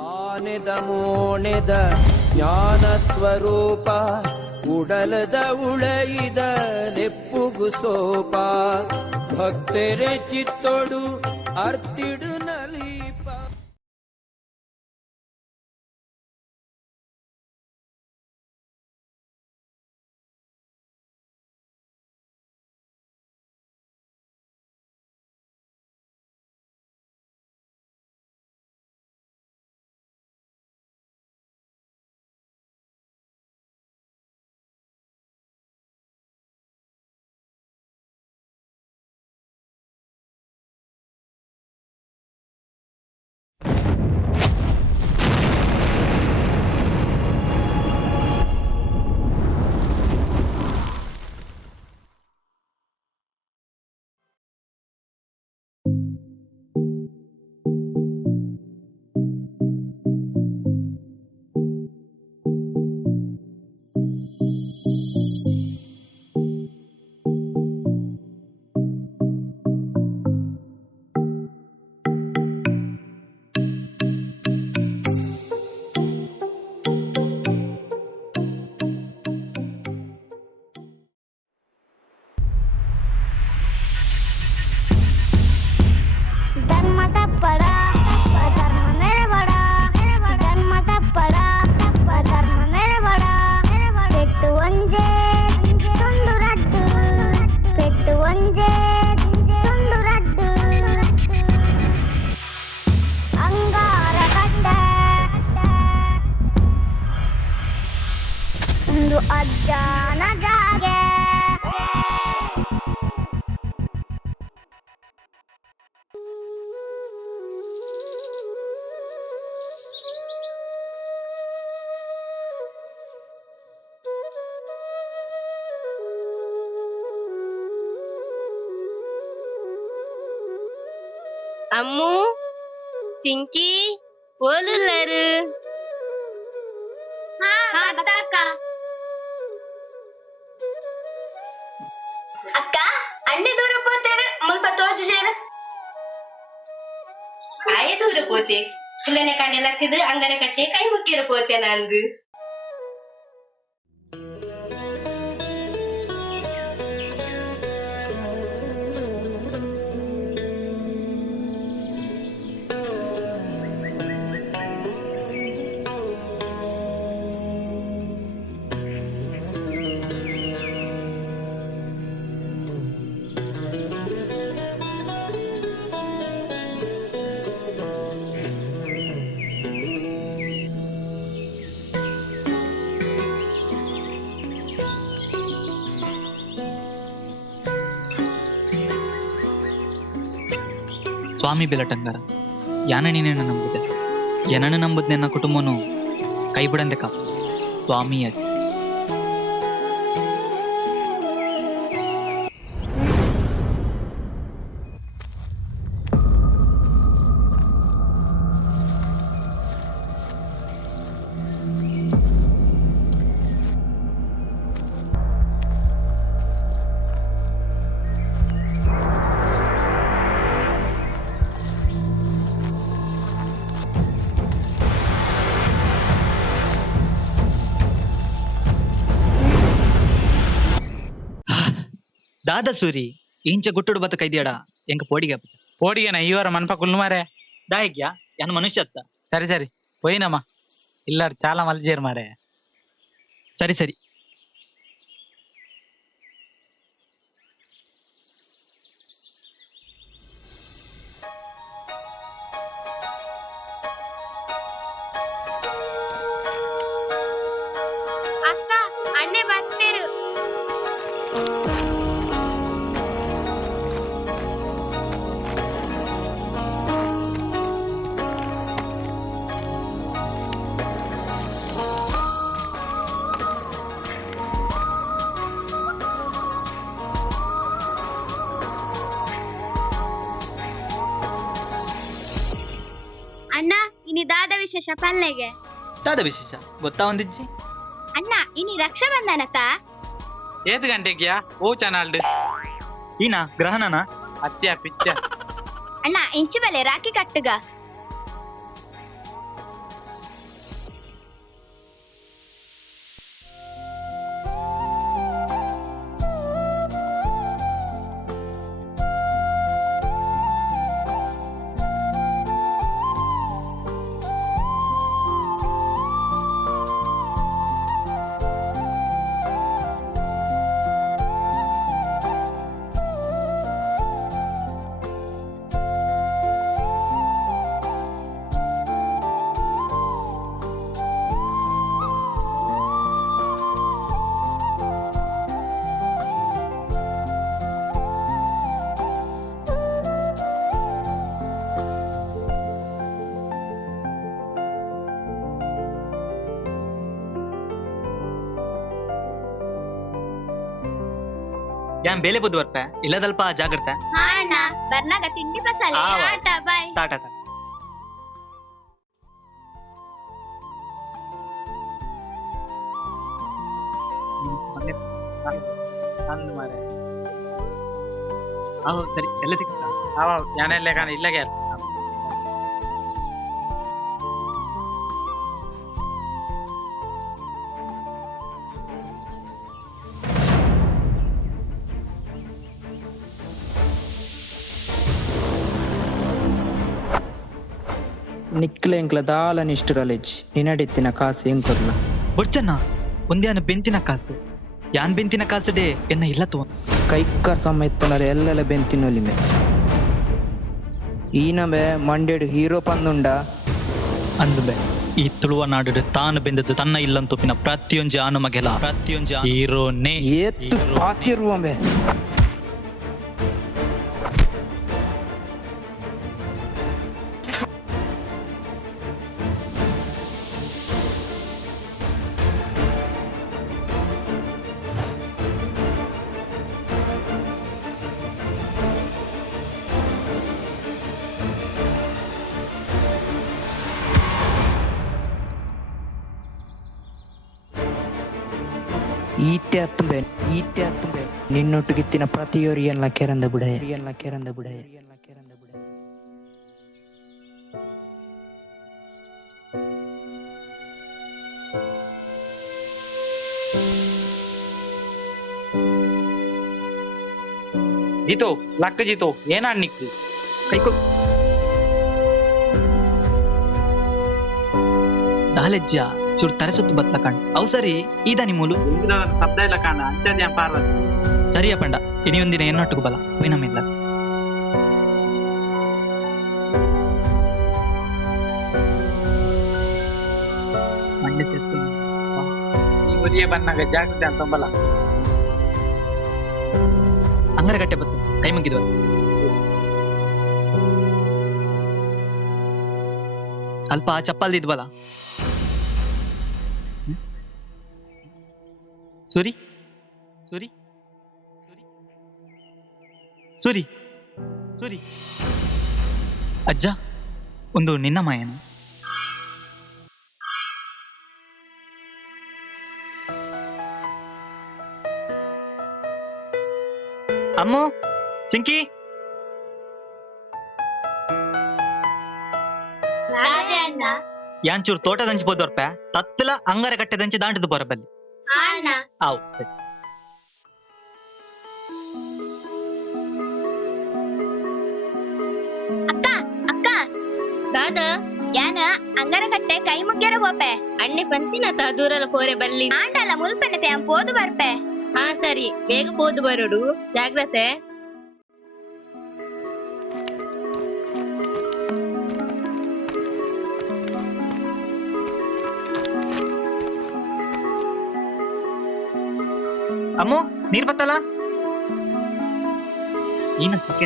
ಆನೆದ ಮೋಣೆದ ಜ್ಞಾನ ಸ್ವರೂಪ ಉಡಲದ ಉಳೆಯಿದ ನೆಪ್ಪುಗು ಸೋಪ ಭಕ್ತರೆ ಚಿತ್ತೊಡು ಅರ್ತಿಡು ನಲೀಪ. ಅಜ್ಜನ ಜಾಗೆ ಅಮ್ಮು ಪಿಂಕಿ ಓಲುಲ್ಲರು ಅಕ್ಕ ಅಣ್ಣೆ ದೂರ ಪೋತೇರು ಮುಲ್ಪ ತೋಚು ಸೇರು ಆಯೆ ದೂರ ಪೋತೆ ಪುಲ್ಲನೆ ಕಂಡೆಲಕ್ಕಿದು ಅಂಗರ ಕಟ್ಟೆ ಕೈ ಮುಕ್ಕಿರ ಪೋತೆ ನಂದು ಸ್ವಾಮಿ ಬೆಲಟಂಗಾರ ಯಾನ ನೀನೇನ ನಂಬುದೆ ಏನನ್ನು ನಂಬುದು ನನ್ನ ಕುಟುಂಬನು ಕೈ ಬಿಡಂದೆ ಕಾಪ ಸ್ವಾಮಿಯ ದಾದಾ ಸೂರಿ ಇಂಚ ಗುಟ್ಟುಡು ಬತ್ತ ಕೈದಿಯಡ ಎಂಕ ಪೋಡಿಗೆನ ಇವರ ಮನ್ಪ ಕುಲ್ಲು ಮಾರೆ ದಾಯಿಗ್ಯಾ ಯಾನ ಮನುಷ್ಯ ಅತ್ತ ಸರಿ ಸರಿ ಹೋಯ್ನಮ್ಮ ಇಲ್ಲಾರ ಚಾಲ ಮಲ್ಜೇರ್ ಮಾರೆ ಸರಿ ಸರಿ ಅಕ್ಕ ಅಣ್ಣೆ ಬರ್ತೀರು ಅಣ್ಣ ಇನಿ ದಾದ ವಿಶೇಷ ಪಲ್ಲೆಗೆ ದಾದ ವಿಶೇಷ ಗೊತ್ತಾ ಒಂದಿಜ್ಜಿ ಅಣ್ಣ ಇನಿ ರಕ್ಷಾ ಬಂಧನತ ಏತ್ ಗಂಟೆಗ್ಯಾ ಓ ಚಾನಲ್ಡ್ ಈನಾ ಗ್ರಹಣನ ಅತ್ಯ ಪಿಚ್ಚ ಅಣ್ಣ ಇಂಚಿ ಬಲೆ ರಾಖಿ ಕಟ್ಟುಗ ಯಾನ್ ಬೇಲೆ ಬುದ್ದು ಬರ್ಪೆ ಇಲ್ಲದಲ್ಪ ಜಾಗ್ರತೆ ಹಾ ಅಣ್ಣ ಬರ್ನಾಗ ತಿಂಡಿ ಬಸಲೆ ಆವ. ಟಾಟಾ ಬಾಯ್ ಟಾಟಾ ಮಾರೆ ಸರಿ ಎಲ್ಲ ಸಿಗ್ತಾ ഞാനെല്ലാം കാണാൻ ഇല്ല കേട്ടോ ನಿಕ್ಲೆ ಎಂಕ್ಲ ದಾಲ ನಿಷ್ಠುರಲೆಜ್ ನಿನಡೆತ್ತಿನ ಕಾಸು ಎಂಕೊರ್ಲ ಬುಡ್ಚನ್ನ ಒಂದ್ಯಾನ ಬೆಂತಿನ ಕಾಸು ಯಾನ್ ಬೆಂತಿನ ಕಾಸು ಡೇ ಎನ್ನ ಇಲ್ಲ ತೋ ಕೈಕ್ಕ ಸಮೇತನರ ಎಲ್ಲೆಲ್ಲ ಬೆಂತಿನೊಲಿಮೆ ಈನಬೆ ಮಂಡ್ಯಡು ಹೀರೋ ಪಂದುಂಡ ಅಂದುಬೆ ಈ ತುಳುವ ನಾಡು ತಾನು ಬೆಂದದ್ದು ತನ್ನ ಇಲ್ಲಂತೊಪ್ಪಿನ ಪ್ರತಿಯೊಂದು ಆನು ಮಗೆಲ ಪ್ರತಿಯೊಂದು ಹೀರೋನೇ ಏತ್ತು ಪಾತಿರುವಂಬೆ ಈತೆ ಹತ್ತುಂಬೆ ನಿನ್ನೊಟ್ಟಿಗಿತ್ತಿನ ಪ್ರತಿಯೊರು ಎಲ್ಲ ಕೆರಂದ ಬುಡೆ ಜೀತೋ ಲಕ್ಕ ಜೀತೋ ಏನಾಡ್ ನಿಕ್ಕು ಕೈಕೊ ದಾಲೆಜ್ಜ ಚೂರು ತರಸುತ್ತು ಬತ್ಲ ಕಾಣ್ ಅವು ಸರಿ ಈದ ನಿಮ್ಮೂಲು ಶಬ್ದ ಇಲ್ಲ ಕಾಣ ಅಂಚದ್ಯಾ ಪಾರ್ವತಿ ಸರಿಯ ಪಂಡ ಇನಿ ಒಂದಿನ ಎನ್ನೊಟ್ಟಿಗೂ ಬಲ ವಿನಮಿಲ್ಲ ಮಂಡ್ಯ ಸೆತ್ತು ಈ ಊರಿಗೆ ಬಂದಾಗ ಜಾಗೃತಿ ಅಂತ ಬಲ ಅಂಗರಗಟ್ಟೆ ಬತ್ತು ಕೈ ಮುಗಿದ್ವ ಅಲ್ಪ ಚಪ್ಪಲ್ದಿದ್ ಬಲ ಸುರಿ ಸುರಿ ಸುರಿ ಸುರಿ ಅಜ್ಜ ಒಂದು ನಿನ್ನ ಮಾಯನ ಅಮ್ಮು ಚಿಂಕಿ ಅಣ್ಣ ಯಾಂಚೂರು ತೋಟದಂಚಿ ಹೋದವ್ರಪ್ಪ ತತ್ತಲ ಅಂಗರ ಕಟ್ಟೆದಂಚಿ ದಾಂಟದ ಬರಬಲ್ಲಿ ಹಾ ಅಣ್ಣ ಆವು ಸರಿ ಅಕ್ಕ ಅಕ್ಕ ದಾದ ಯಾನ ಅಂಗರ ಕಟ್ಟೆ ಕೈ ಮುಗ್ಗ್ಯಾರ ಹೋಪೆ ಅಣ್ಣೆ ಪಂತಿನತ ದೂರಲ ಪೋರೆ ಬಲ್ಲಿ ಆಂಡಲ ಮುಲ್ಪೆನತೆ ಅಂ ಪೋದು ಬರ್ಪೆ ಹಾ ಸರಿ ಬೇಗ ಪೋದು ಬರೋಡು ಜಾಗ್ರತೆ ಅಮ್ಮು ನೀರ್ ಬತ್ತಲ್ಲ ಏನು ಸಿಕ್ಕ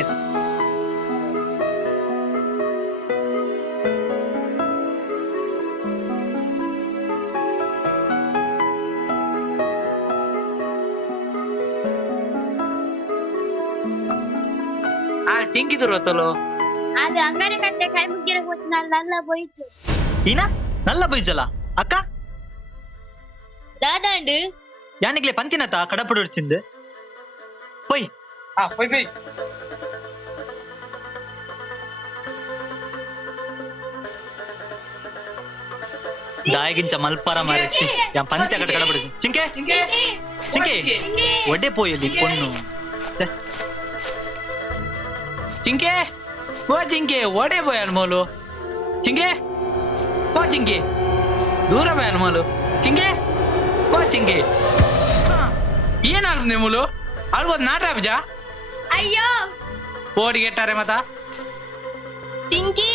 ಚಿಂಕಿದ್ರು ಗೊತ್ತಲ್ಲೋ ಅದು ಅಂಗರ ಕಟ್ಟೆ ಕೈ ಮುಗ್ಗಿರ ಗೊತ್ತಿನಲ್ಲ ಹೋಯ್ತು ಈನ ನಲ್ಲ ಬೈಜಲ್ಲ ಅಕ್ಕ ದಾದಾಂಡು ಯಾನಿಗ್ಲೆ ಪಂತಿನತ ಕಡಪಡು ಉಡ್ಚಿಂದು ಪೊಯ್ ಪೊಯ್ ಪೊಯ್ ದಾಯಗಿಂಚ ಮಲ್ಪಾರ ಮಾರಿಸಿ ಯಾ ಪಂಚ ಕಡೆ ಕಡಪಡು ಚಿಂಕೆ ಚಿಂಕೆ ಒಡ್ಡೆ ಪೋಯಲ್ಲಿ ಪೊಣ್ಣು ಚಿಂಕೆ ಓ ಚಿಂಕೆ ಒಡೆ ಪೋಯಲ್ ಮೋಲು ಚಿಂಕೆ ಓ ಚಿಂಕೆ ದೂರ ಪೋಯಲ್ ಮೋಲು ಚಿಂಕೆ ಓ ಚಿಂಕೆ ಏನಾದ್ರು ನಿಮ್ಮಲು ಅಲ್ವದ್ ನಾಟ ಅಬ್ಜ ಅಯ್ಯೋ ಓಡಿ ಗೆಟ್ಟಾರೆ ಮತ ಚಿಂಕಿ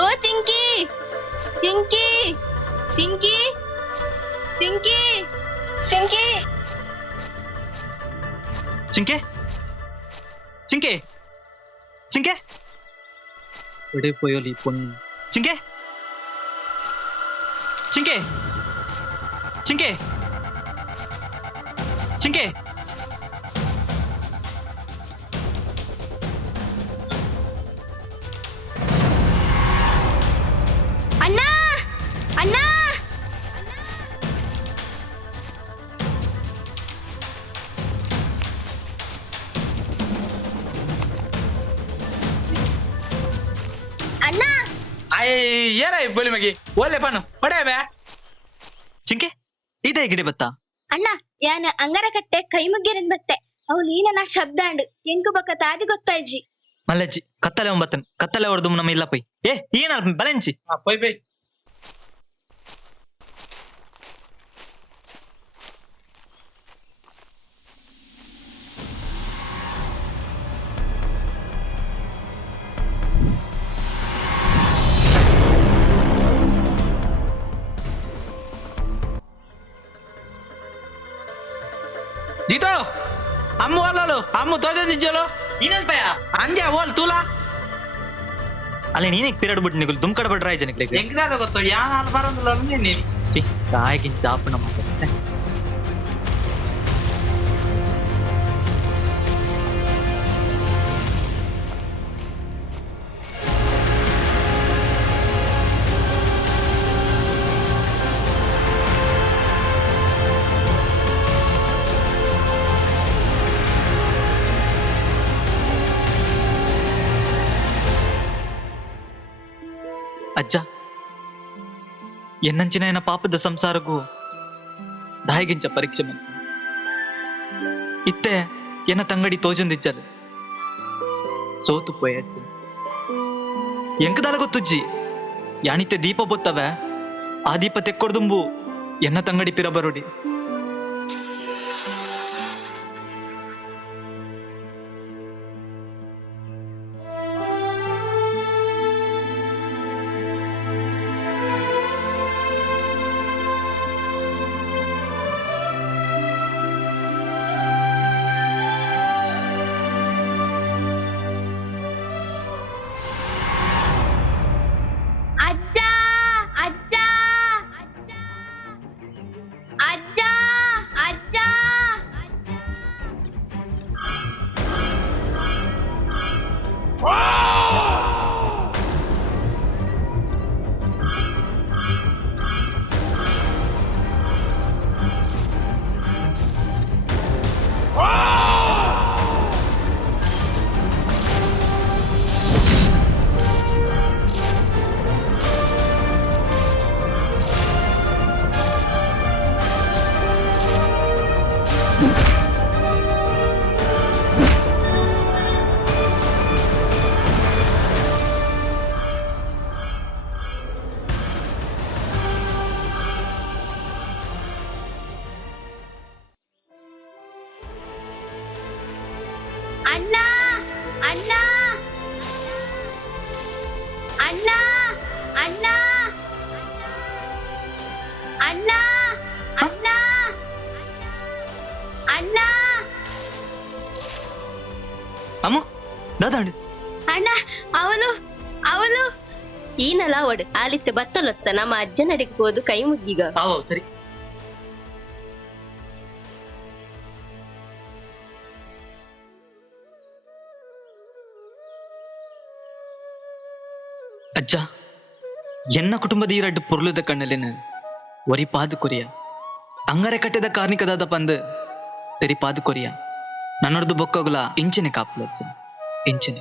ಓ ಚಿಂಕಿ ಚಿಂಕಿ ಚಿಂಕಿ ಚಿಂಕಿ ಚಿಂಕಿ ಚಿಂಕೆ ಚಿಂಕೆ ಚಿಂಕೆ ಒಡೆ ಪೋಯೋಲಿ ಪೊಣ್ಣು ಚಿಂಕೆ ಚಿಂಕೆ ಚಿಂಕೆ ಚಿಂಕೆ ಏನ ಬೋಲಿ ಮಗಿ ಒಳ್ಳೆ ಪಾನು ಹೊಡೆಯಬೇ ಚಿಂಕೆ ಇದೇ ಗಿಡ ಬತ್ತ ಅಣ್ಣ ಯಾನ ಅಂಗರ ಕಟ್ಟೆ ಕೈ ಮುಗ್ಗೆರನ್ ಬತ್ತೆ ಅವು ನೀನ ಶಬ್ದ ಅಂಡ್ ಎಂಕು ಬಕ್ಕ ತಾದಿ ಗೊತ್ತಾಯ್ಜಿ ಮಲ್ಲಜ್ಜಿ ಕತ್ತಲೆ ಒಂಬತ್ತನ್ ಕತ್ತಲೆ ಹೊಡೆದು ನಮ್ಮ ಇಲ್ಲ ಪೈ ಏ ಏನ ಬಲೆಂಚಿ ಪೈ ಪೈ जीतो अम्मू वालोलो अम्मू तोजे दिज्जलो ಇನ್ನೇನ್ ಪಯ अंजे ಓಲ್ ತೂಲ ಅಲ್ಲಿ ನೀನೇ ಪೀರಿಯಡ್ ಬಿಟ್ಟು ನಿಗುಲ್ ದುಮ್ ಕಡೆ ಬಿಟ್ರೆ ಜನಕ್ಕೆ ಎಂಗ್ರಾದ ಗೊತ್ತು ಯಾನ ಅಲ್ ಬರೋದಿಲ್ಲ ನೀನಿ ಸಿ ಕಾಯಿಗಿನ್ ಜಾಪನ ಮಾತಾಡ್ತೆ ಅಜ್ಜ ಎನ್ನಂಚಿನ ಏನ ಪಾಪದ ಸಂಸಾರಕ್ಕೂ ದಾಯಿಗಿಂಚ ಪರೀಕ್ಷೆ ಬಂತು ಇತ್ತೆ ಎನ್ನ ತಂಗಡಿ ತೋಜೊಂದಿಜ್ಜಲು ಸೋತು ಪೋಯಜ್ಜಿ ಎಂಕದಾಲ ಗೊತ್ತುಜ್ಜಿ ಯಾಣಿತ್ತೆ ದೀಪ ಬೊತ್ತವೆ ಆ ದೀಪ ತೆಕ್ಕೊಡ್ದುಂಬು ಎನ್ನ ತಂಗಡಿ ಪಿರ ಬರೋಡಿ ಅಜ್ಜ ಅಜ್ಜ ಅಜ್ಜ ಅಜ್ಜ ಅಣ್ಣ ಅಣ್ಣ ಅಣ್ಣ ಅಣ್ಣ ಅಣ್ಣ ಅಣ್ಣ ಅಣ್ಣ ಅಮ್ಮ ದಾದಾಂಡು ಅಣ್ಣ ಅವಳು ಅವಳು ಈನಲ ಒಡ್ ಆಲಿತ್ತೆ ಬತ್ತಲೊತ್ತ ನಮ್ಮ ಅಜ್ಜನಡಿಗೆ ಹೋದು ಕೈ ಮುಗ್ಗಿಗ ಆವ ಸರಿ ಅಜ್ಜ ಎನ್ನ ಕುಟುಂಬದ ಈ ರಡ್ಡು ಪೊರ್ಲುದ ಕಣ್ಣಲಿನ ಒರಿಪಾದು ಕೊರಿಯ ಅಂಗರೆ ಕಟ್ಟದ ಕಾರ್ಣಿಕದಾದ ಪಂದು ತೆರಿಪಾದು ಕೊರಿಯ ನನ್ನೊಡ್ದು ಬೊಕ್ಕೋಗ್ಲ ಇಂಚಿನ ಕಾಪುಲ ಅಜ್ಜ ಇಂಚಿನ